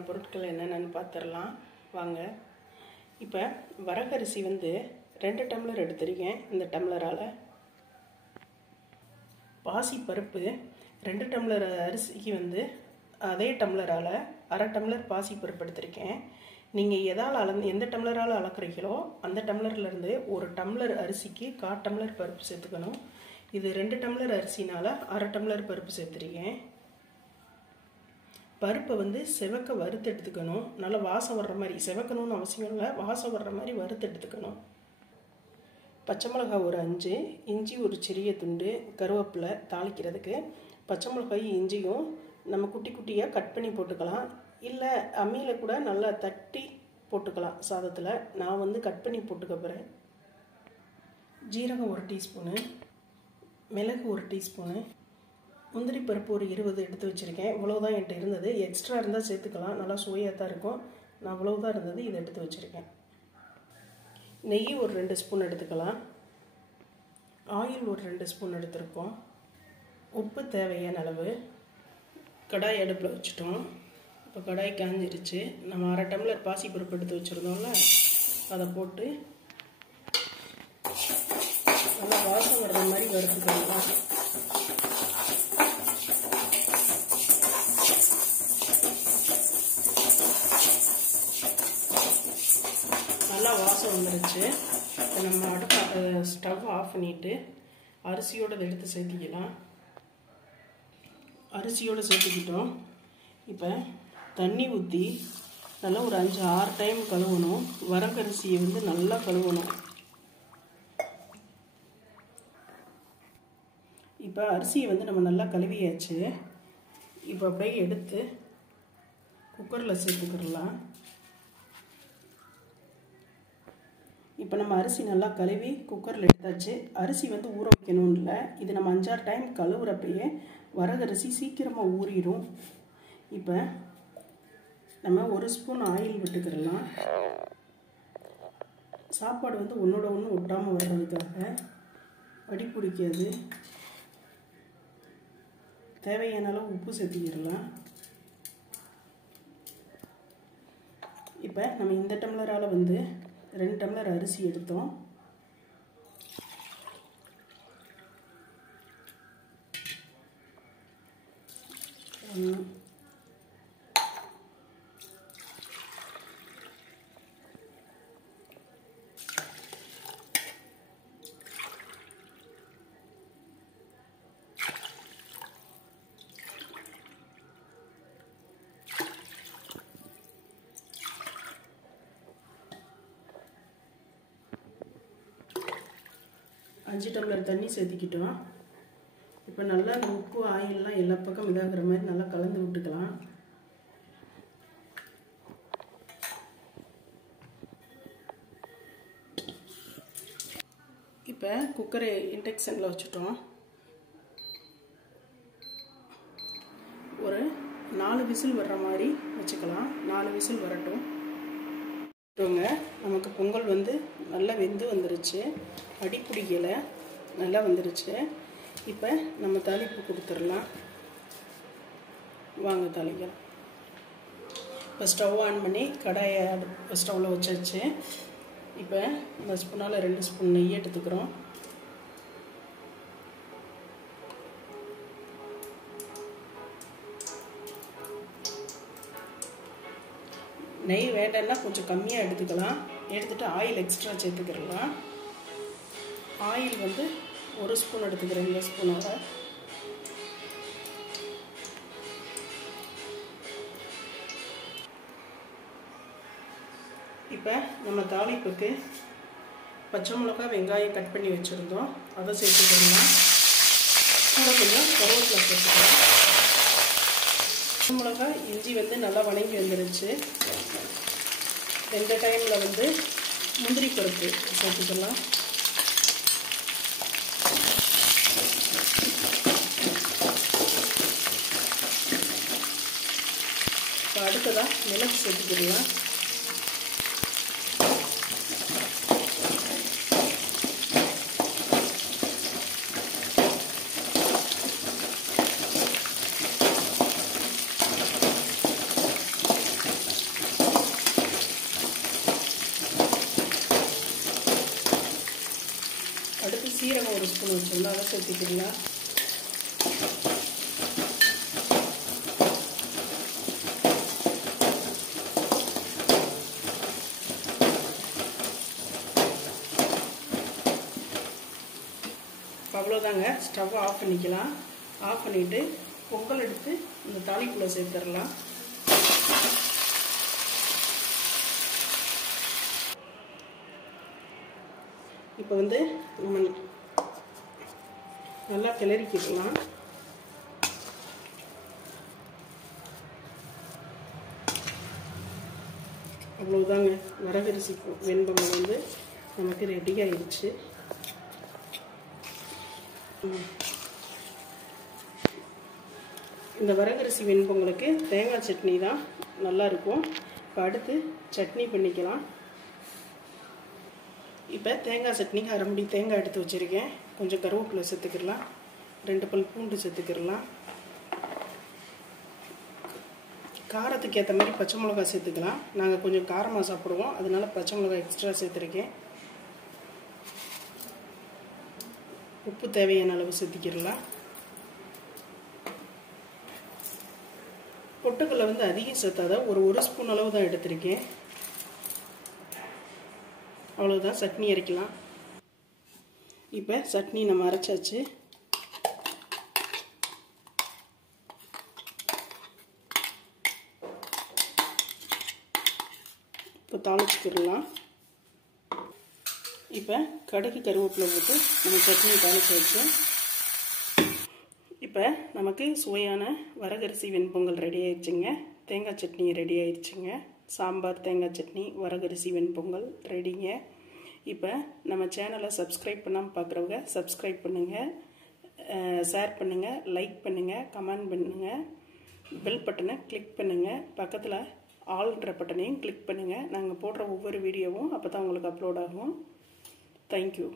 தேவையான பொருட்கள் என்னென்னு பார்த்துடலாம் வாங்க. இப்போ வரகரிசி வந்து 2 டம்ளர் எடுத்துருக்கேன். இந்த டம்ளரால் பாசி பருப்பு 2 டம்ளர் அரிசிக்கு வந்து அதே டம்ளரால் 1/2 டம்ளர் பாசி பருப்பு எடுத்திருக்கேன். நீங்கள் எந்த டம்ளரால் அளக்குறீங்களோ அந்த டம்ளர்லேருந்து 1 டம்ளர் அரிசிக்கு 1/4 டம்ளர் பருப்பு சேர்த்துக்கணும். இது 2 டம்ளர் அரிசினால் 1/2 டம்ளர் பருப்பு சேர்த்துருக்கேன். பருப்பை வந்து செவக்க வறுத்து எடுத்துக்கணும். நல்லா வாசம் வர்ற மாதிரி, செவக்கணும்னு அவசியம் இல்லை, வாசம் வர்ற மாதிரி வறுத்து எடுத்துக்கணும். பச்சை மிளகாய் ஒரு 5, இஞ்சி ஒரு சிறிய துண்டு, கருவேப்பிலை தாளிக்கிறதுக்கு. பச்சை மிளகாய் இஞ்சியும் நம்ம குட்டி குட்டியாக கட் பண்ணி போட்டுக்கலாம், இல்லை அம்மியில் கூட நல்லா தட்டி போட்டுக்கலாம் சாதத்தில். நான் வந்து கட் பண்ணி போட்டுக்க போகிறேன். ஜீரகம் 1 டீஸ்பூனு, மிளகு 1 டீஸ்பூனு, முந்திரி பருப்பு ஒரு 20 எடுத்து வச்சுருக்கேன். இவ்வளோதான் என்கிட்ட இருந்தது. எக்ஸ்ட்ரா இருந்தால் சேர்த்துக்கலாம், நல்லா சுவையாக தான் இருக்கும். நான் இவ்வளோதான் இருந்தது, இதை எடுத்து வச்சுருக்கேன். நெய் ஒரு 2 ஸ்பூன் எடுத்துக்கலாம். ஆயில் ஒரு 2 ஸ்பூன் எடுத்துருக்கோம். உப்பு தேவையான அளவு. கடாய் அடுப்பில் வச்சுட்டோம். இப்போ கடாய் காஞ்சிருச்சு. நம்ம 1/2 டம்ளர் பாசி பருப்பு எடுத்து வச்சுருந்தோம்ல, அதை போட்டு நல்லா வாசம் வர்ற மாதிரி வறுத்துக்கலாம். நல்லா வாசம் வந்துருச்சு. நம்ம ஸ்டவ் ஆஃப் பண்ணிவிட்டு அரிசியோடு அதை எடுத்து சேர்த்திக்கலாம். அரிசியோடு சேர்த்துக்கிட்டோம். இப்போ தண்ணி ஊற்றி நல்லா ஒரு 5-6 டைம் கழுவணும். வரகரிசியை வந்து நல்லா கழுவணும். இப்போ அரிசியை வந்து நம்ம நல்லா கழுவியாச்சு. இப்போ அப்படியே எடுத்து குக்கரில் சேர்த்துக்கிடலாம். இப்போ நம்ம அரிசி நல்லா கழுவி குக்கரில் எடுத்தாச்சு. அரிசி வந்து ஊற வைக்கணும்னு இல்லை, இது நம்ம 5-6 டைம் கழுவுறப்பயே வரகரிசி சீக்கிரமாக ஊறிடும். இப்போ நம்ம 1 ஸ்பூன் ஆயில் விட்டுக்கிடலாம். சாப்பாடு வந்து ஒன்றோட ஒன்று ஒட்டாமல் வர்றதுக்காக, அடி பிடிக்காது. தேவையான அளவு உப்பு சேர்த்துக்கிடலாம். இப்போ நம்ம இந்த டம்ளரால் வந்து 2 டம்ளர் அரிசி எடுத்தோம். அஞ்சு டம்ளர் தண்ணி சேர்த்திக்கிட்டோம். இப்போ நல்லா உப்பு ஆயிலெலாம் எல்லா பக்கம் இதாகிற மாதிரி நல்லா கலந்து விட்டுக்கலாம். இப்போ குக்கரை இண்டக்ஷனில் வச்சுட்டோம். ஒரு 4 விசில் வர்ற மாதிரி வச்சுக்கலாம். 4 விசில் வரட்டும். நமக்கு பொங்கல் வந்து நல்லா வெந்து வந்துருச்சு, அடி பிடிக்கலை, நல்லா வந்துருச்சு. இப்போ நம்ம தாளிப்பு கொடுத்துடலாம். வாங்க தாளிக்கலாம். இப்போ ஸ்டவ் ஆன் பண்ணி கடாயை ஸ்டவ்வில் வச்சாச்சு. இப்போ இந்த ஸ்பூனால் 2 ஸ்பூன் நெய் எடுத்துக்கிறோம். நெய் வேண்டாம்னா கொஞ்சம் கம்மியாக எடுத்துக்கலாம். எடுத்துகிட்டு ஆயில் எக்ஸ்ட்ரா சேர்த்துக்கிடலாம். ஆயில் வந்து 1 ஸ்பூன் எடுத்துக்கிறேன். இந்த ஸ்பூனோட இப்போ நம்ம தாளிப்புக்கு பச்சை மிளகாய் வெங்காயம் கட் பண்ணி வச்சுருந்தோம், அதை சேர்த்துக்கிடலாம். கூட கொஞ்சம் கருவேப்பிலை சேர்த்துக்கலாம். பச்சை மிளகாய் இஞ்சி வந்து நல்லா வணங்கி வந்துருச்சு. இந்த டைமில் வந்து முந்திரி பருப்பு சேர்த்துக்கலாம். இப்போ அடுத்ததாக மிளகு சேர்த்துக்கலாம். சீரகம் ஒரு ஸ்பூன் வச்சுருந்தோம், அதை சேர்த்துக்கலாம். அவ்வளோதாங்க. ஸ்டவ் ஆஃப் பண்ணிக்கலாம். ஆஃப் பண்ணிவிட்டு பொங்கல் எடுத்து இந்த தாளிக்குள்ளே சேர்த்துடலாம். இப்போ நம்ம நல்லா கிளறிக்கலாம். அவ்வளோதாங்க. வரகரிசி வெண்பொங்கல் நமக்கு ரெடி ஆயிடுச்சு. இந்த வரகரிசி வெண்பொங்கலுக்கு தேங்காய் சட்னி தான் நல்லாயிருக்கும். இப்போ அடுத்து சட்னி பண்ணிக்கலாம். இப்போ தேங்காய் சட்னிக்கு அரை முடி தேங்காய் எடுத்து வச்சுருக்கேன். கொஞ்சம் கருவேப்பிலை சேர்த்துக்கிடலாம். 2 பல் பூண்டு சேர்த்துக்கிடலாம். காரத்துக்கு ஏற்ற மாதிரி பச்சை மிளகாய் சேர்த்துக்கலாம். நாங்கள் கொஞ்சம் காரமாக சாப்பிடுவோம், அதனால பச்சை மிளகாய் எக்ஸ்ட்ரா சேர்த்துருக்கேன். உப்பு தேவையான அளவு சேர்த்துக்கிடலாம். பொட்டுக்கல்லை அதிகம் சேர்த்தாத ஒரு ஸ்பூன் அளவு தான் எடுத்திருக்கேன். அவ்வளோதான். சட்னி அரைக்கலாம். இப்போ சட்னி நம்ம அரைச்சாச்சு. இப்போ தாளிச்சுக்கிடலாம். இப்போ கடுகு கருவேப்பிலை போட்டு நம்ம சட்னி தாளிச்சாச்சு. இப்போ நமக்கு சுவையான வரகரிசி வெண்பொங்கல் ரெடி ஆயிடுச்சுங்க. தேங்காய் சட்னி ரெடி ஆயிடுச்சுங்க. சாம்பார், தேங்காய் சட்னி, வரகரிசி வெண்பொங்கல் ரெடிங்க. இப்போ நம்ம சேனலை சப்ஸ்கிரைப் பண்ணாமல் பார்க்குறவங்க சப்ஸ்கிரைப் பண்ணுங்கள், ஷேர் பண்ணுங்கள், லைக் பண்ணுங்கள், கமெண்ட் பண்ணுங்கள், பெல் பட்டனை கிளிக் பண்ணுங்கள், பக்கத்தில் ஆல்ன்ற பட்டனையும் கிளிக் பண்ணுங்கள். நாங்கள் போடுற ஒவ்வொரு வீடியோவும் அப்போ தான் உங்களுக்கு அப்லோட் ஆகும். தேங்க்யூ.